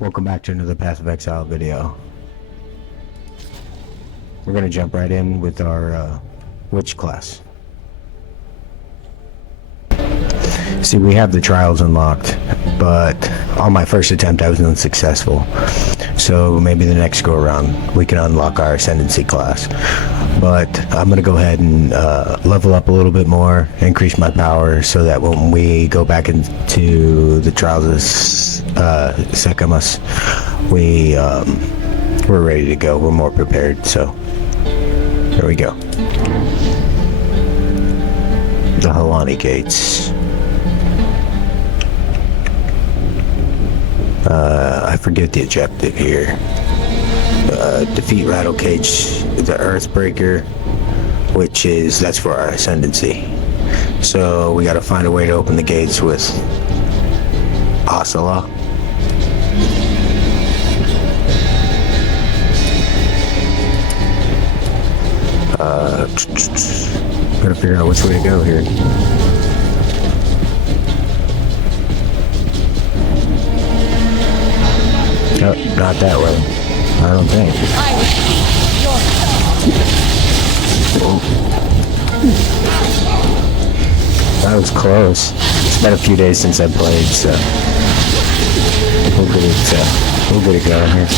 Welcome back to another Path of Exile video. We're gonna jump right in with our witch class. See, we have the trials unlocked, but on my first attempt I was unsuccessful. So maybe the next go around we can unlock our ascendancy class. But I'm gonna go ahead and level up a little bit more, increase my power, so that when we go back into the trials of Secamus, we're ready to go. We're more prepared. So here we go. The Halani Gates. I forget the objective here. Defeat Rattlecage, the Earthbreaker, that's for our ascendancy. So we gotta find a way to open the gates with Asala. Gotta figure out which way to go here. Nope, not that way. I don't think. That was close. It's been a few days since I played, so we'll get it going here.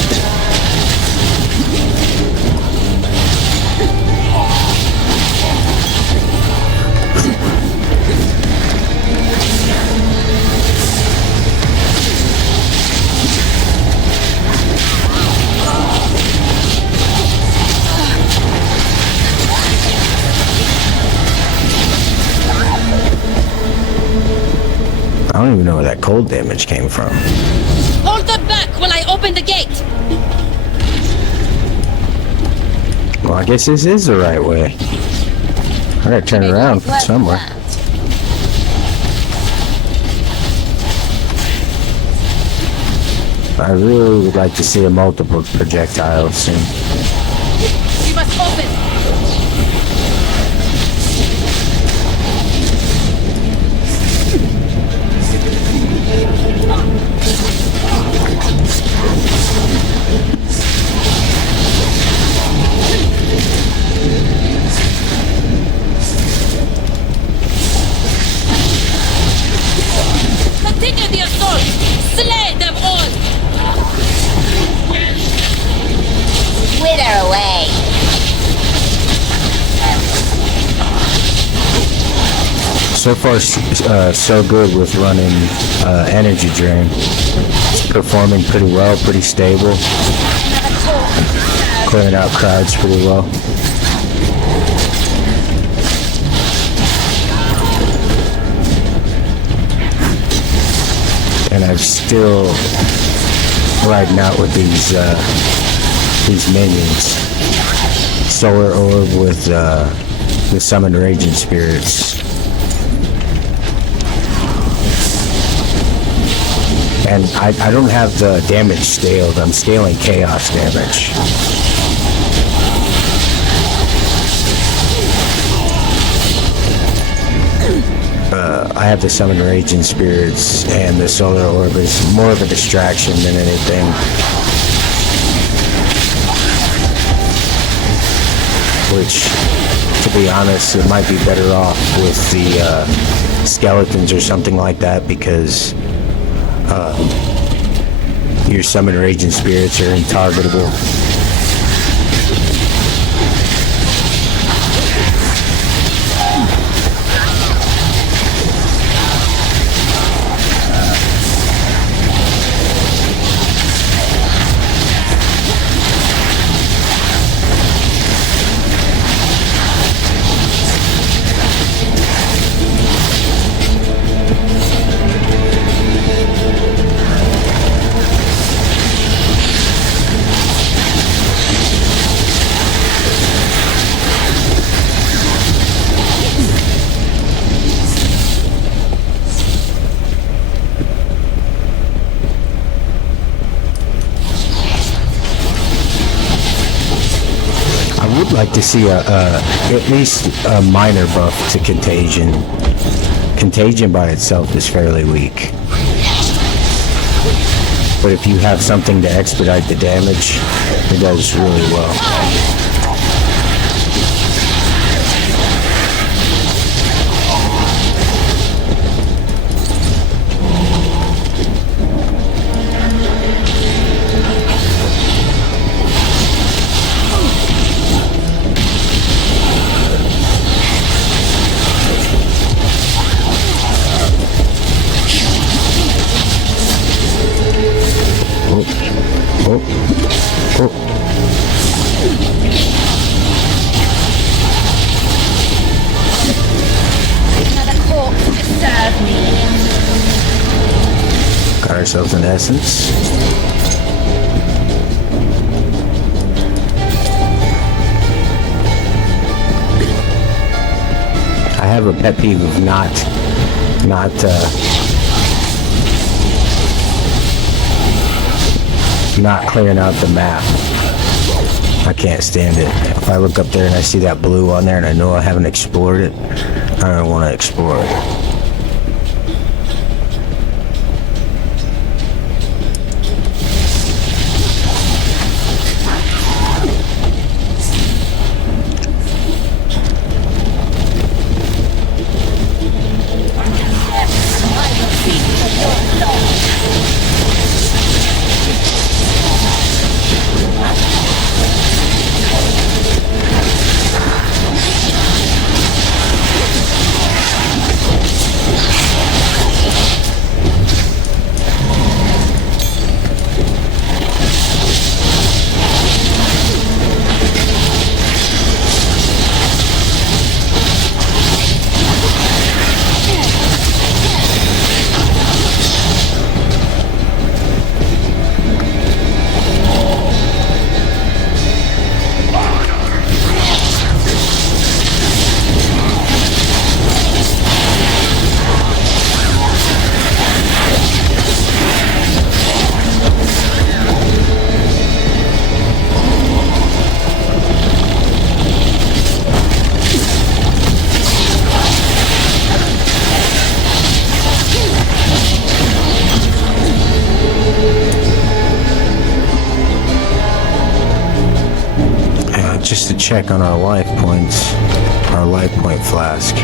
I don't even know where that cold damage came from. Hold them back while I open the gate! Well, I guess this is the right way. I gotta turn around somewhere. I really would like to see a multiple projectiles soon. We must open! Continue the assault! Slay them all! Wither away! So far, so good with running Energy Drain. It's performing pretty well, pretty stable. Clearing out crowds pretty well. And I'm still riding out with these minions. Solar Orb with the Summoned Raging Spirits. And I don't have the damage scaled. I'm scaling chaos damage. I have the Summoned Raging Spirits, and the Solar Orb is more of a distraction than anything. Which, to be honest, it might be better off with the skeletons or something like that, because your Summoned Raging Spirits are intargetable. I'd like to see at least a minor buff to Contagion. Contagion by itself is fairly weak. but if you have something to expedite the damage, it does really well. Another corpse to serve me. Got ourselves an essence. I have a pet peeve of not clearing out the map. I can't stand it. If I look up there and I see that blue on there and I know I haven't explored it, I don't want to explore it. Just to check on our life points, our life point flask.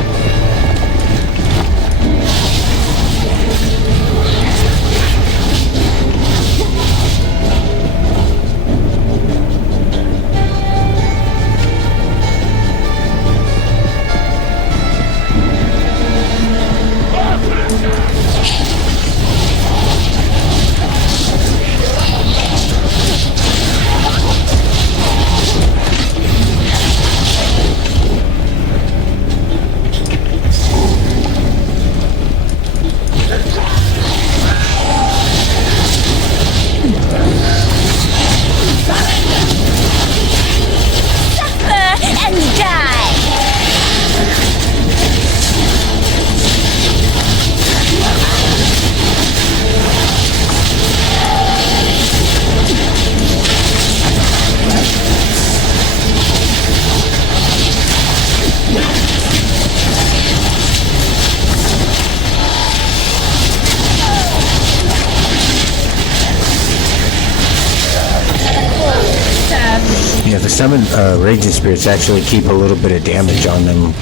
Yeah, the summoned Raging Spirits actually keep a little bit of damage on them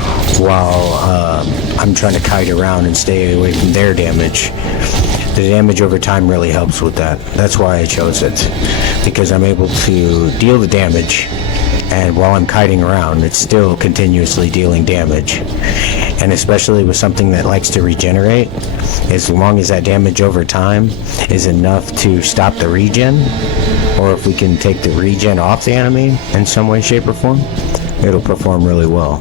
while I'm trying to kite around and stay away from their damage. The damage over time really helps with that. That's why I chose it, because I'm able to deal the damage, and while I'm kiting around, it's still continuously dealing damage. And especially with something that likes to regenerate, as long as that damage over time is enough to stop the regen, or if we can take the regen off the enemy in some way, shape, or form, it'll perform really well.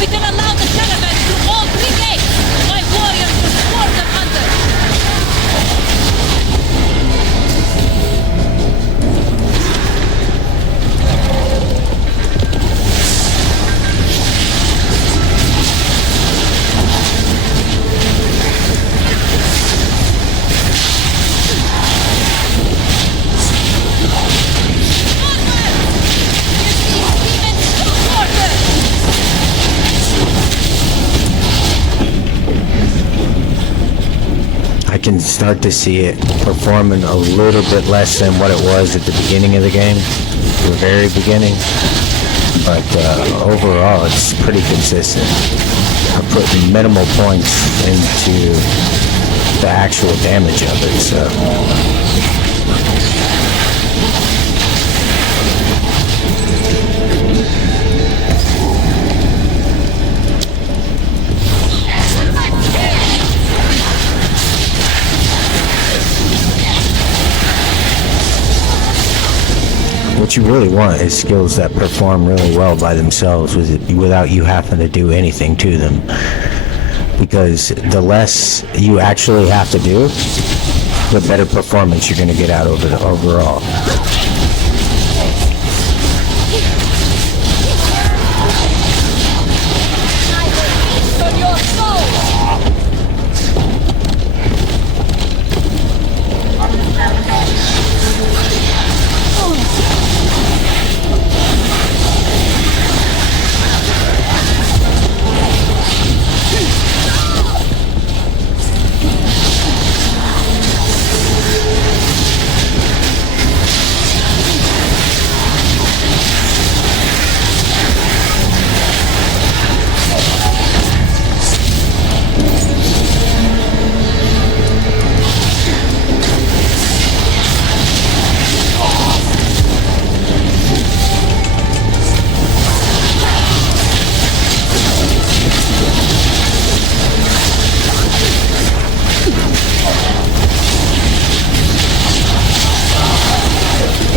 We can allow the caravan through all three gates. My warriors will swarm them under. I can start to see it performing a little bit less than what it was at the beginning of the game, the very beginning. But overall, it's pretty consistent. I'm putting minimal points into the actual damage of it, so. What you really want is skills that perform really well by themselves without you having to do anything to them. Because the less you actually have to do, the better performance you're going to get out of it overall. On your soul!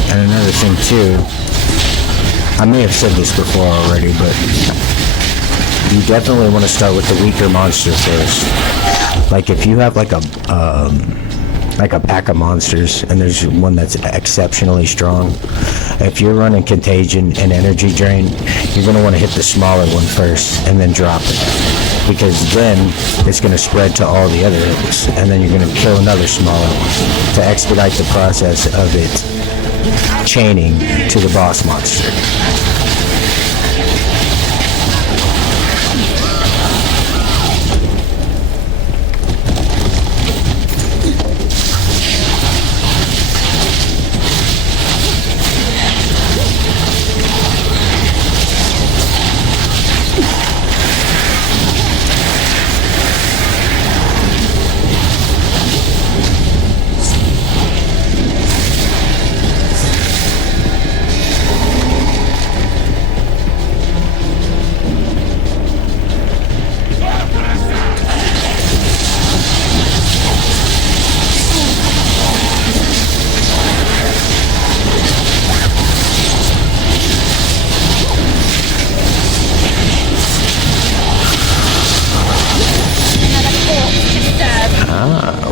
And another thing too, I may have said this before already, but you definitely want to start with the weaker monster first. Like if you have like a pack of monsters and there's one that's exceptionally strong, if you're running Contagion and Energy Drain, you're going to want to hit the smaller one first and then drop it. Because then it's going to spread to all the other hits, and then you're going to kill another smaller one to expedite the process of it chaining to the boss monster.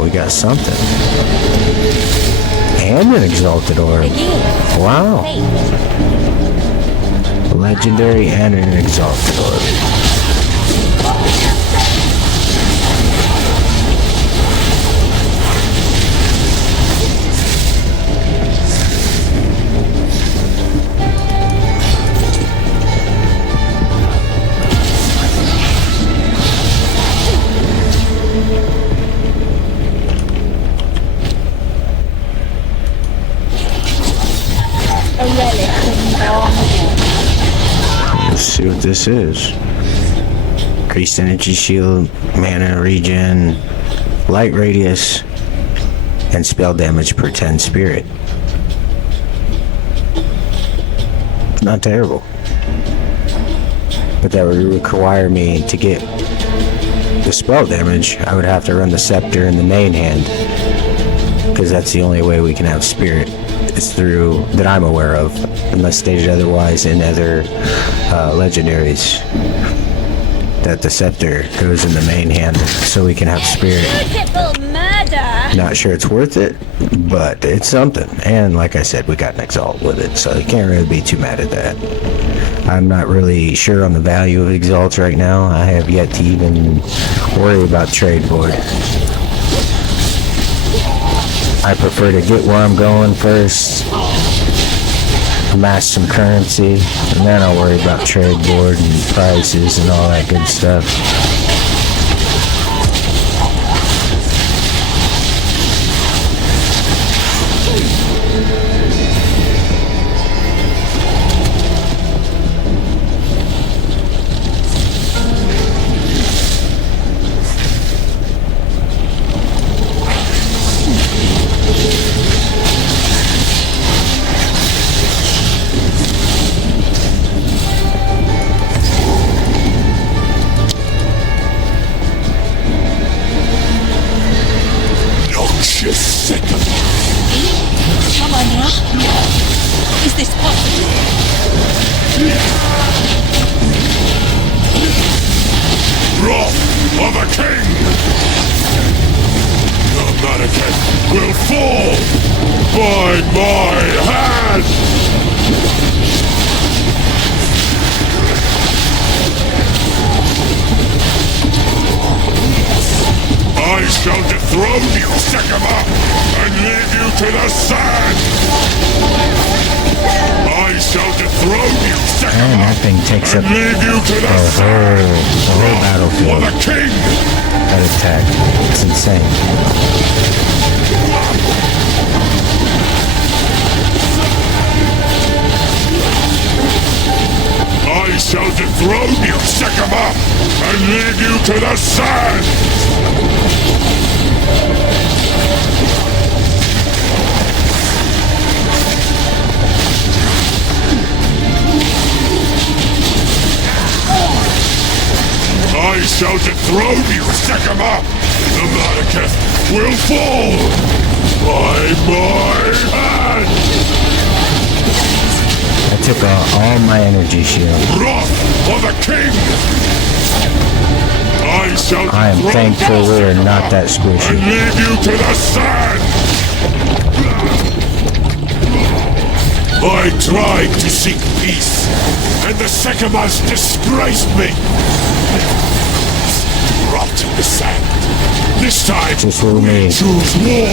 We got something. And an Exalted Orb. Wow. Legendary and an Exalted Orb. Let's see what this is. Increased energy shield, mana regen, light radius, and spell damage per 10 spirit. Not terrible. But that would require me to get the spell damage. I would have to run the scepter in the main hand, because that's the only way we can have spirit. It's through, that I'm aware of, unless stated otherwise in other legendaries, that the scepter goes in the main hand so we can have spirit. Beautiful murder! Not sure it's worth it, but it's something. And like I said, we got an Exalt with it, so you can't really be too mad at that. I'm not really sure on the value of Exalts right now. I have yet to even worry about trade board. I prefer to get where I'm going first, amass some currency, and then I'll worry about trade board and prices and all that good stuff. vicious second. Come on, Ra. Is this possible? Wrath of a king! The mannequin will fall by my hand! I shall dethrone you, Sekima, and leave you to the sand! I shall dethrone you, Sekima, And that thing takes up and leave you to the sand! the whole battlefield. For the king! That attack. It's insane. I shall dethrone you, Sekima, and leave you to the sand! I shall dethrone you, Sekima! The Malekith will fall by my hand! I took all my energy shield. Wrath for the king! I am thankful we're not that squishy. And leave you to the sand! I tried to seek peace, and the Sekimas disgraced me! Rot in the sand. This time, Just what we need. choose war!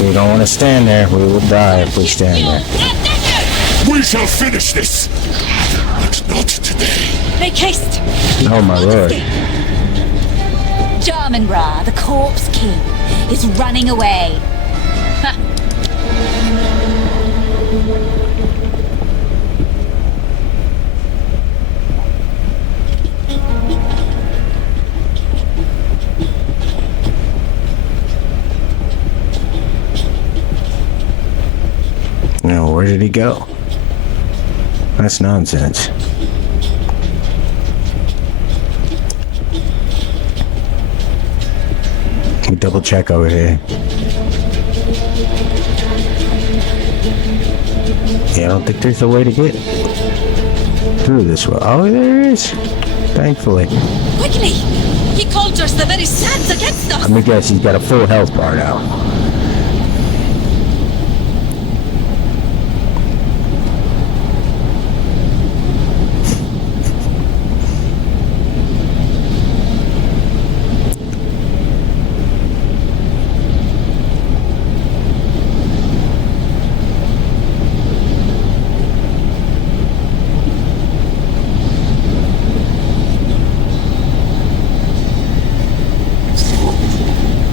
We don't want to stand there. We will die if we stand there. We shall finish this! But not today. Make haste! Oh my lord. German Ra, the Corpse King, is running away. Ha. No, where did he go? That's nonsense. We double check over here. Yeah, I don't think there's a way to get through this way. Oh, there is. Thankfully. Quickly! He conjures the very sands against us! Let me guess, he's got a full health bar now.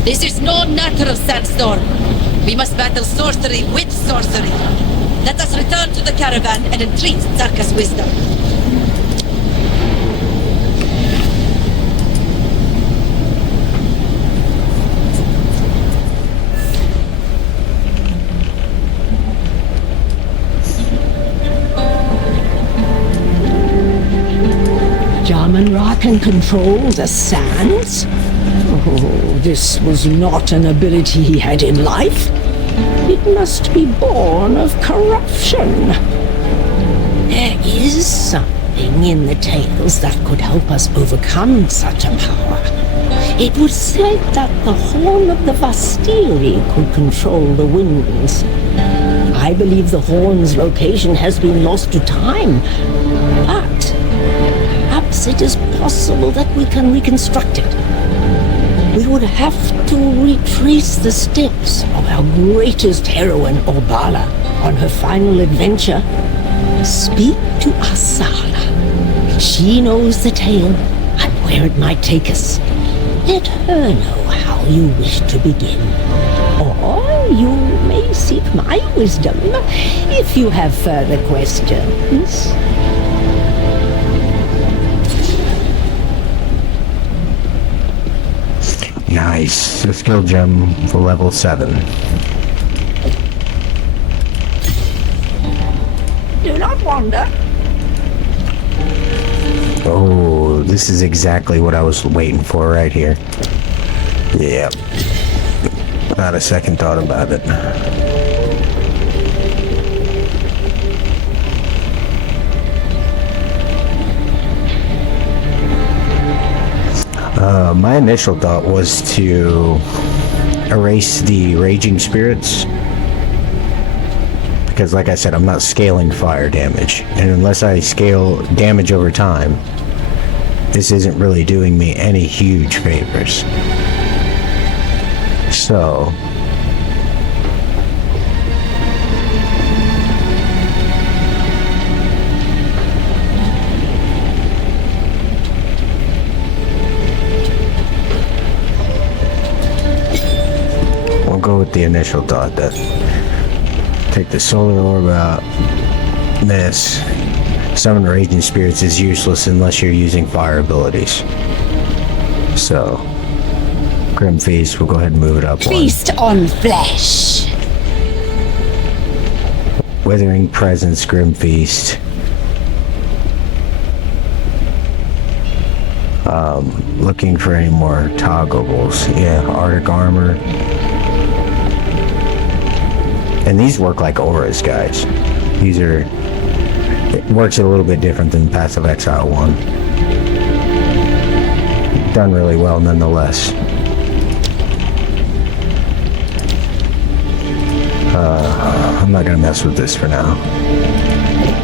This is no natural sandstorm. We must battle sorcery with sorcery. Let us return to the caravan and entreat Zarka's wisdom. Jarman Ra can control the sands? Oh, this was not an ability he had in life. It must be born of corruption. There is something in the tales that could help us overcome such a power. It was said that the Horn of the Vastiri could control the winds. I believe the Horn's location has been lost to time, but perhaps it is possible that we can reconstruct it. We would have to retrace the steps of our greatest heroine, Orbala, on her final adventure. Speak to Asala. She knows the tale and where it might take us. Let her know how you wish to begin. Or you may seek my wisdom if you have further questions. Nice. A skill gem for level 7. Do not wander. Oh, So this is exactly what I was waiting for right here. Yep. Not a second thought about it. My initial thought was to erase the raging spirits, because like I said, I'm not scaling fire damage, and unless I scale damage over time, this isn't really doing me any huge favors. So we'll go with the initial thought that take the solar orb out. This summon raging spirits is useless unless you're using fire abilities. So Grim Feast, we'll go ahead and move it up one. Feast on flesh. Withering Presence, Grim Feast. Looking for any more toggles. Yeah, Arctic Armor. And these work like auras, guys. These are... It works a little bit different than Passive Exile 1. Done really well nonetheless. I'm not gonna mess with this for now.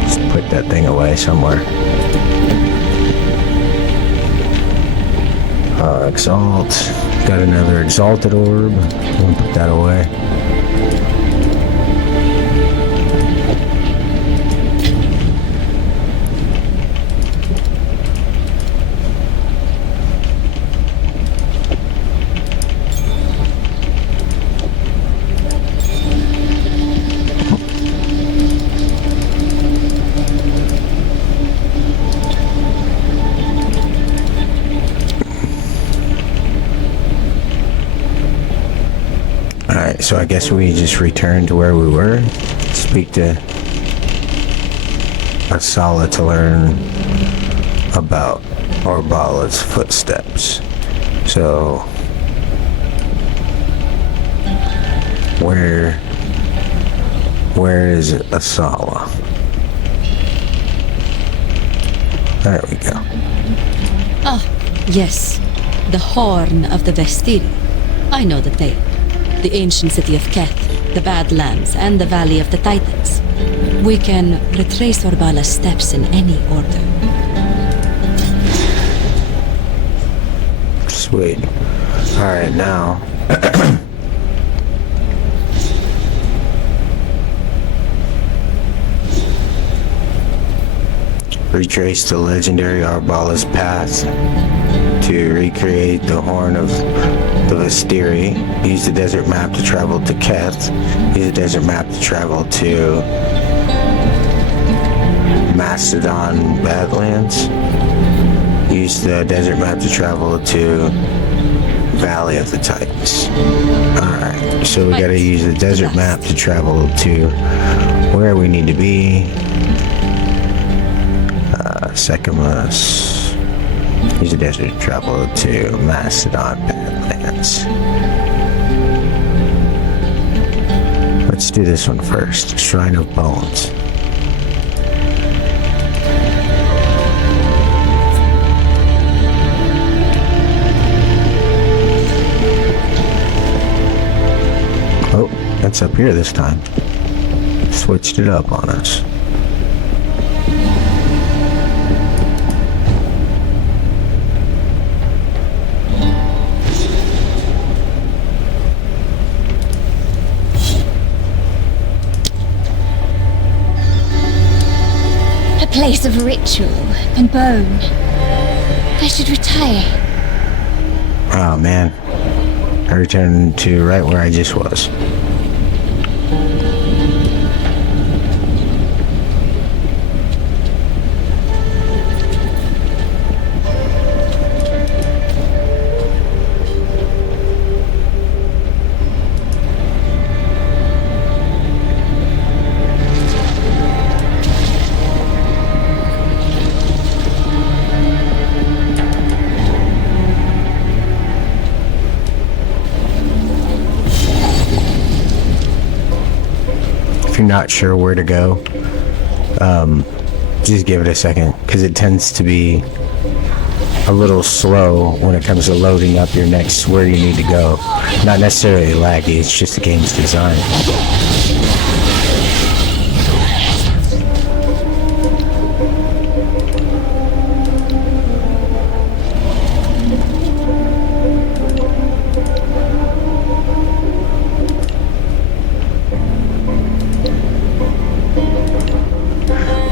Just put that thing away somewhere. Exalt. Got another Exalted Orb. I'm gonna put that away. Alright, so I guess we just return to where we were. Speak to Asala to learn about Orbala's footsteps. So, where is Asala? There we go. Ah, yes. The Horn of the Vestiri. I know the tale. The ancient city of Keth, the Badlands, and the Valley of the Titans. We can retrace Orbala's steps in any order. Sweet. Alright, now. Retrace the legendary Orbala's path to recreate the Horn of the Vestiri. Use the desert map to travel to Keth. Use the desert map to travel to Mastodon Badlands. Use the desert map to travel to Valley of the Titans. Alright, so we gotta use the desert map to travel to where we need to be. Secamus. Use the desert to travel to Mastodon Badlands. Let's do this one first. Shrine of Bones. Oh, that's up here this time. Switched it up on us. Place of ritual and bone. I should retire. Oh man, I returned to right where I just was. if you're not sure where to go, just give it a second, because it tends to be a little slow when it comes to loading up your next where you need to go. Not necessarily laggy, it's just the game's design.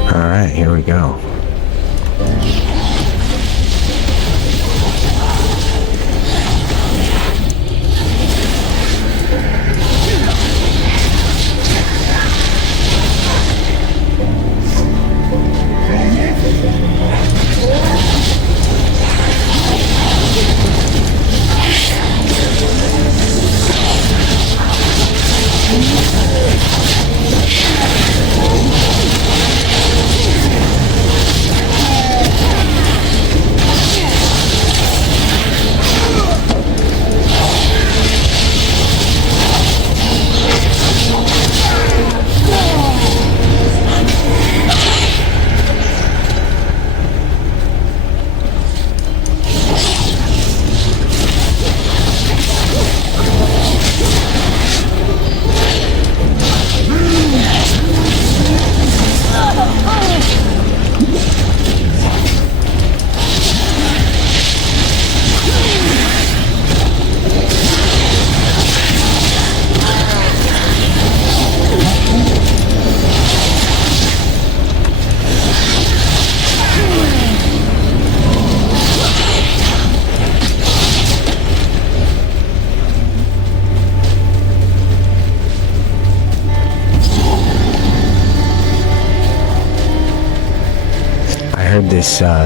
Alright, here we go.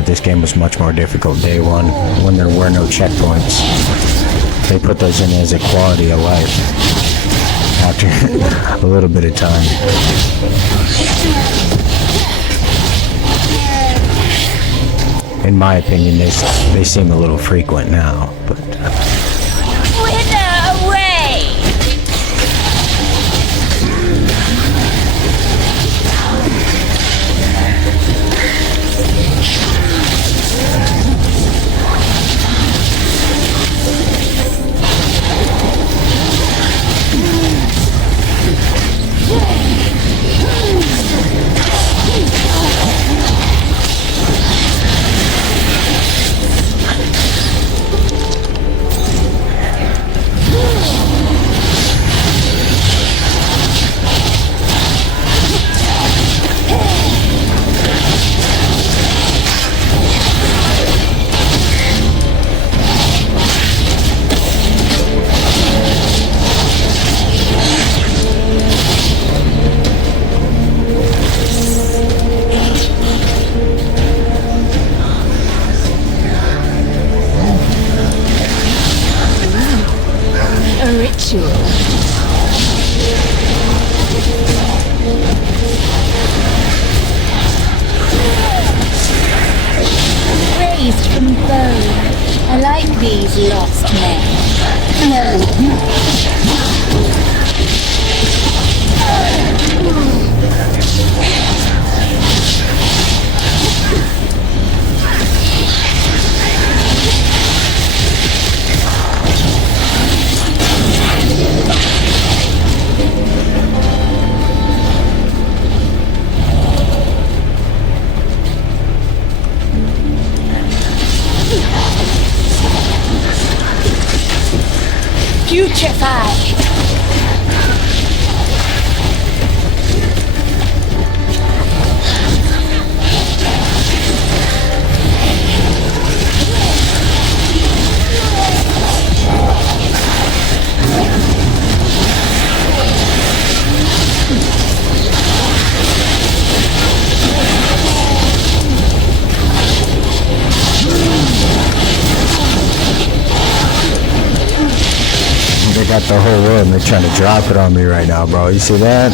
This game was much more difficult day one when there were no checkpoints. They put those in as a quality of life after a little bit of time. In my opinion, they seem a little frequent now, but Wither away! Raised from bone. I like these lost Putrefy! they got the whole world and they're trying to drop it on me right now, bro. You see that?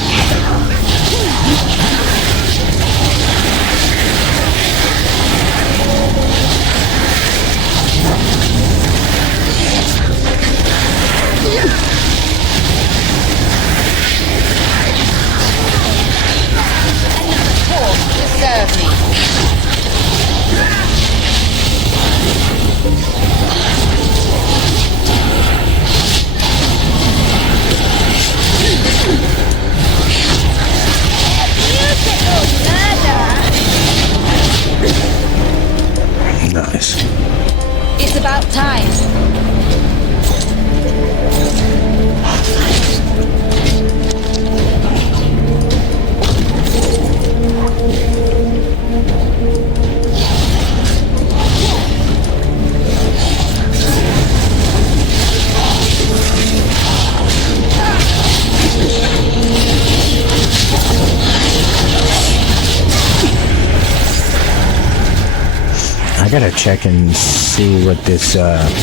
gotta check and see what this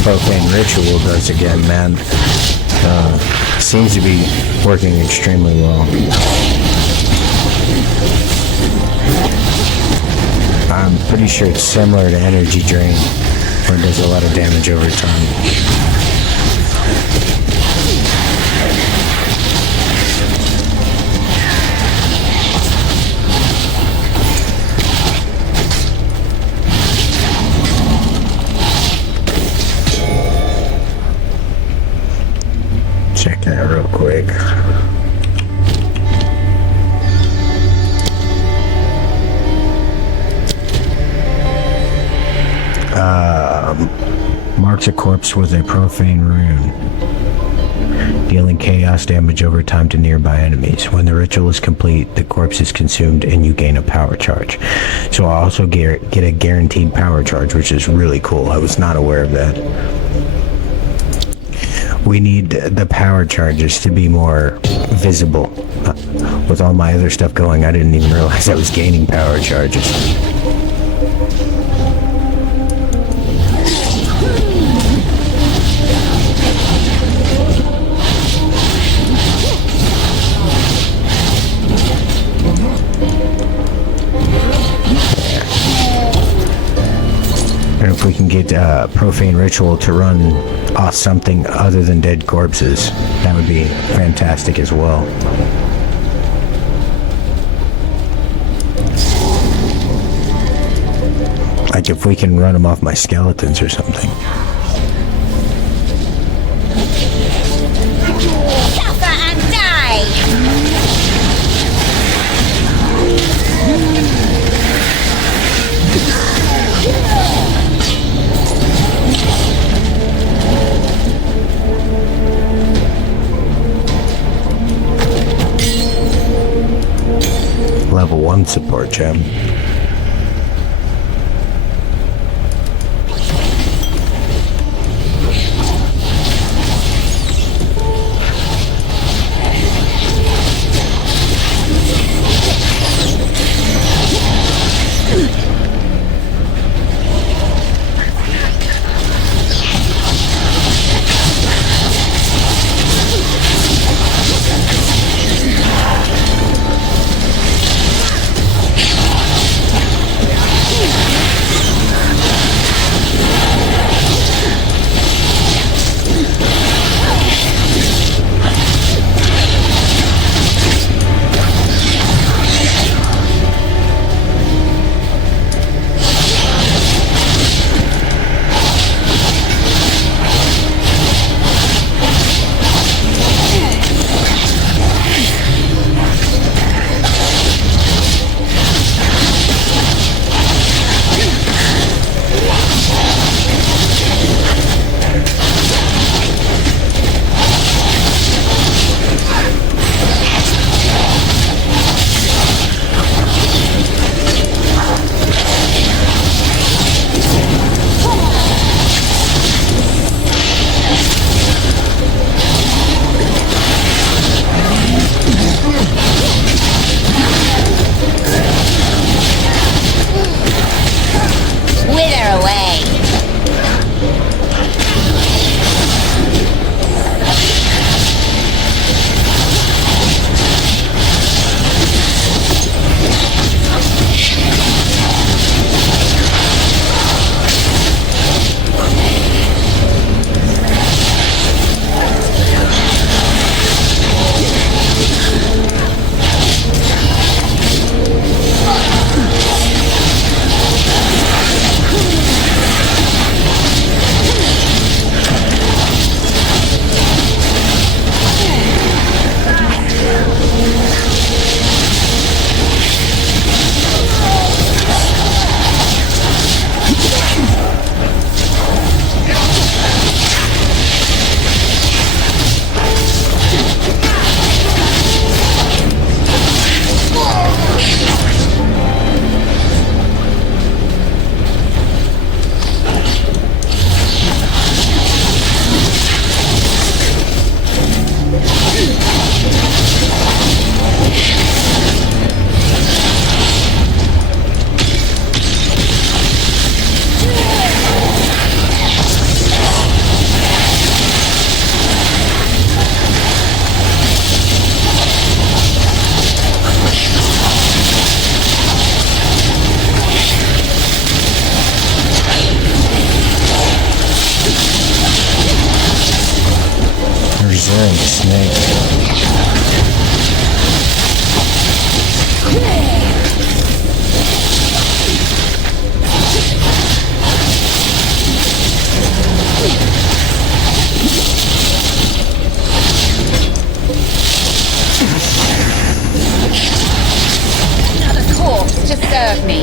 profane ritual does again, man. Seems to be working extremely well. I'm pretty sure it's similar to Energy Drain, where it does a lot of damage over time. Check that real quick. Marks a corpse with a profane rune, dealing chaos damage over time to nearby enemies. When the ritual is complete, the corpse is consumed and you gain a power charge. So I also get a guaranteed power charge, which is really cool. I was not aware of that. We need the power charges to be more visible. With all my other stuff going, I didn't even realize I was gaining power charges. And if we can get Profane Ritual to run off something other than dead corpses, that would be fantastic as well. Like if we can run them off my skeletons or something. Suffer and die! Level 1 support gem. Wearing the snake. Another corpse to serve me.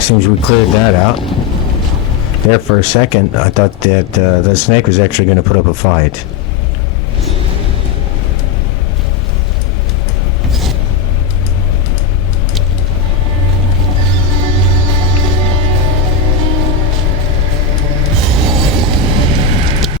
Seems we cleared that out. There for a second, I thought that the snake was actually going to put up a fight.